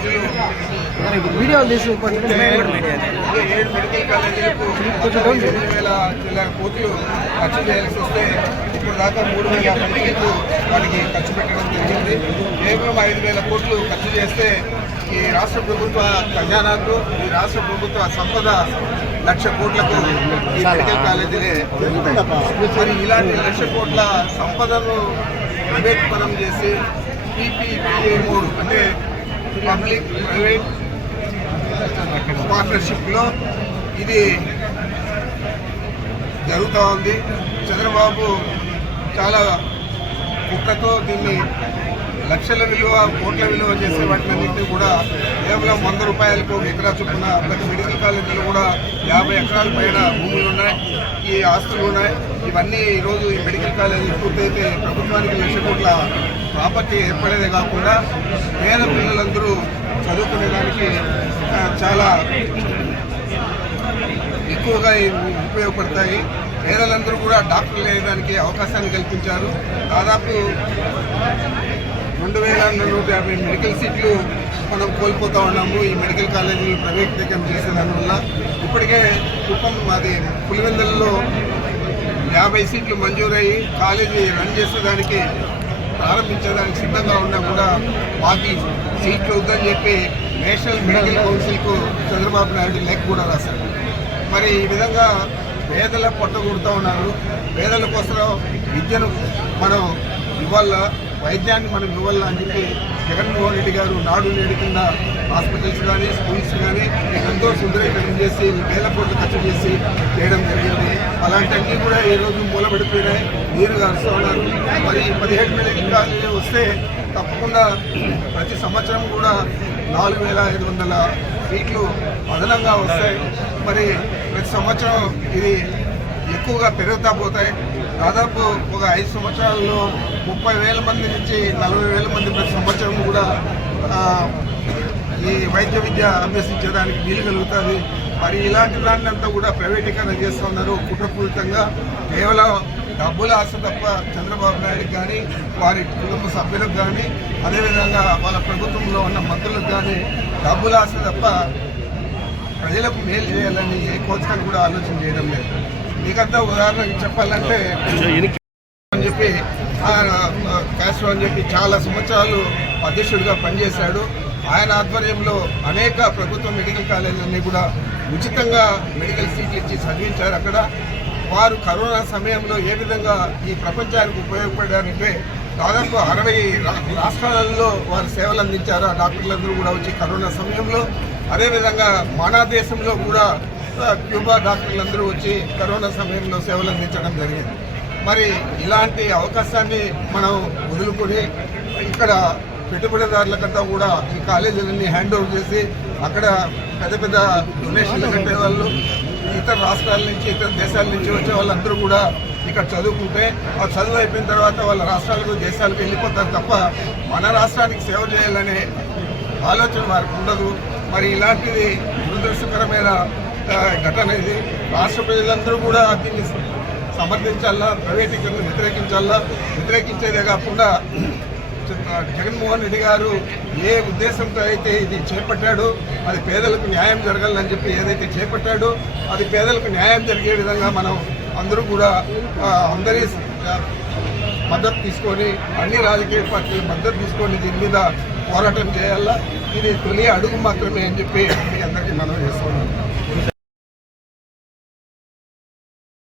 కాలేజీలు వీడియో తీసి 7 మెడికల్ కాలేజీలకు 8,000 కోట్లు ఖర్చు చేయాల్సి వస్తే ఇప్పుడు దాకా 3,000 కోట్లు వాటికి ఖర్చు పెట్టడం జరిగింది. కేవలం 5,000 కోట్లు ఖర్చు చేస్తే ఈ రాష్ట్ర ప్రభుత్వ ఖజానాకు ఈ రాష్ట్ర ప్రభుత్వ సంపద 1,00,000 కోట్లకు ఈ మెడికల్ కాలేజీలే. మరి ఇలాంటి 1,00,000 కోట్ల సంపదను ప్రైవేట్ చేసి PPPA మోడ్ అంటే పబ్లిక్ ప్రైవేట్ పార్ట్నర్షిప్లో ఇది జరుగుతూ ఉంది. చంద్రబాబు చాలా కుట్రతో దీన్ని లక్షల విలువ కోట్ల విలువ చేసే వాటినన్నింటినీ కూడా కేవలం 100 రూపాయలకు 1 ఎకరా చొప్పున ప్రతి మెడికల్ కాలేజీలో కూడా 50 ఎకరాల పైన భూములు ఉన్నాయి, ఈ ఆస్తులు ఉన్నాయి. ఇవన్నీ ఈరోజు ఈ మెడికల్ కాలేజీ పూర్తయితే ప్రభుత్వానికి 1,00,000 కోట్ల ప్రాపర్టీ ఏర్పడేదే కాకుండా పేద పిల్లలందరూ చదువుకునేదానికి చాలా ఎక్కువగా ఉపయోగపడతాయి. పేదలందరూ కూడా డాక్టర్లు అయ్యేదానికి అవకాశాన్ని కల్పించారు. దాదాపు 2,450 మెడికల్ సీట్లు మనం కోల్పోతూ ఉన్నాము ఈ మెడికల్ కాలేజీలు ప్రైవేటీకరణ చేసేదానివల్ల. ఇప్పటికే కుప్పం మాది పులివెందులలో 50 సీట్లు మంజూరయ్యి కాలేజీ రన్ చేసేదానికి ప్రారంభించేదానికి సిద్ధంగా ఉన్నా కూడా మాకు సీట్లు వద్దని చెప్పి నేషనల్ మెడికల్ కౌన్సిల్కు చంద్రబాబు నాయుడు లేఖ కూడా రాశారు. మరి ఈ విధంగా పేదల పొట్ట కొడుతూ ఉన్నారు. పేదల కోసం విద్యను మనం ఇవ్వాలా, వైద్యాన్ని మనం ఇవ్వాలా అని చెప్పి జగన్మోహన్ రెడ్డి గారు నాడు నేడు కింద హాస్పిటల్స్ కానీ స్కూల్స్ కానీ ఎంతో సుందరీకరణ చేసి వేల కోట్లు ఖర్చు చేసి చేయడం జరిగింది. అలాంటివన్నీ కూడా ఈరోజు మూలబడిపోయినాయి, నీరు గారుస్తూ ఉన్నారు. మరి 17 మెడికల్ కాలేజీలు వస్తే తప్పకుండా ప్రతి సంవత్సరం కూడా 4,500 సీట్లు అదనంగా వస్తాయి. మరి ప్రతి సంవత్సరం ఇది ఎక్కువగా పెరుగుతూ పోతాయి. దాదాపు ఒక 5 సంవత్సరాల్లో 30,000 మంది నుంచి 40,000 మంది ప్రతి సంవత్సరం కూడా ఈ వైద్య విద్య అభ్యసించడానికి వీలు కలుగుతుంది. మరి ఇలాంటి దాన్ని అంతా కూడా ప్రైవేటీకరణ చేస్తున్నారు కుట్రపూరితంగా. కేవలం డబ్బుల ఆశ తప్ప చంద్రబాబు నాయుడుకి కానీ వారి కుటుంబ సభ్యులకు కానీ అదేవిధంగా వాళ్ళ ప్రభుత్వంలో ఉన్న మంత్రులకు కానీ డబ్బుల ఆశ తప్ప ప్రజలకు మేలు చేయాలని ఏ కోచకని కూడా ఆలోచన చేయడం లేదు. మీకంతా ఉదాహరణకు చెప్పాలంటే అని చెప్పి క్యాస్ట్రో అని చెప్పి చాలా సంవత్సరాలు అధ్యక్షుడిగా పనిచేశాడు. ఆయన ఆధ్వర్యంలో అనేక ప్రభుత్వ మెడికల్ కాలేజీలన్నీ కూడా ఉచితంగా మెడికల్ సీట్లు ఇచ్చి చదివించారు. అక్కడ వారు కరోనా సమయంలో ఏ విధంగా ఈ ప్రపంచానికి ఉపయోగపడడానికి దాదాపు 60 రాష్ట్రాలలో వారు సేవలు అందించారు. ఆ డాక్టర్లందరూ కూడా వచ్చి కరోనా సమయంలో, అదేవిధంగా మన దేశంలో కూడా క్యూబా డాక్టర్లందరూ వచ్చి కరోనా సమయంలో సేవలు అందించడం జరిగింది. మరి ఇలాంటి అవకాశాన్ని మనం వదులుకొని ఇక్కడ పెట్టుబడిదారులకంతా కూడా ఈ కాలేజీలన్నీ హ్యాండ్ ఓవర్ చేసి అక్కడ పెద్ద పెద్ద డొనేషన్లు కట్టే వాళ్ళు, ఇతర రాష్ట్రాల నుంచి ఇతర దేశాల నుంచి వచ్చే వాళ్ళందరూ కూడా ఇక్కడ చదువుకుంటే ఆ చదువు అయిపోయిన తర్వాత వాళ్ళ రాష్ట్రాలకు దేశాలకు వెళ్ళిపోతారు తప్ప మన రాష్ట్రానికి సేవ చేయాలనే ఆలోచన వారికి ఉండదు. మరి ఇలాంటిది దురదృష్టకరమైన ఘటన ఇది. రాష్ట్ర ప్రజలందరూ కూడా దీన్ని సమర్థించాలా, ప్రైవేటీకరణ వ్యతిరేకించేదే కాకుండా జగన్మోహన్ రెడ్డి గారు ఏ ఉద్దేశంతో అయితే ఇది చేపట్టాడో అది పేదలకు న్యాయం జరగాలని చెప్పి ఏదైతే చేపట్టాడో అది పేదలకు న్యాయం జరిగే విధంగా మనం అందరూ కూడా అందరి మద్దతు తీసుకొని అన్ని రాజకీయ పార్టీలు మద్దతు తీసుకొని దీని మీద పోరాటం చేయాలా. ఇది తొలి అడుగు మాత్రమే అని చెప్పి మీ అందరికీ మనం చేస్తున్నాం.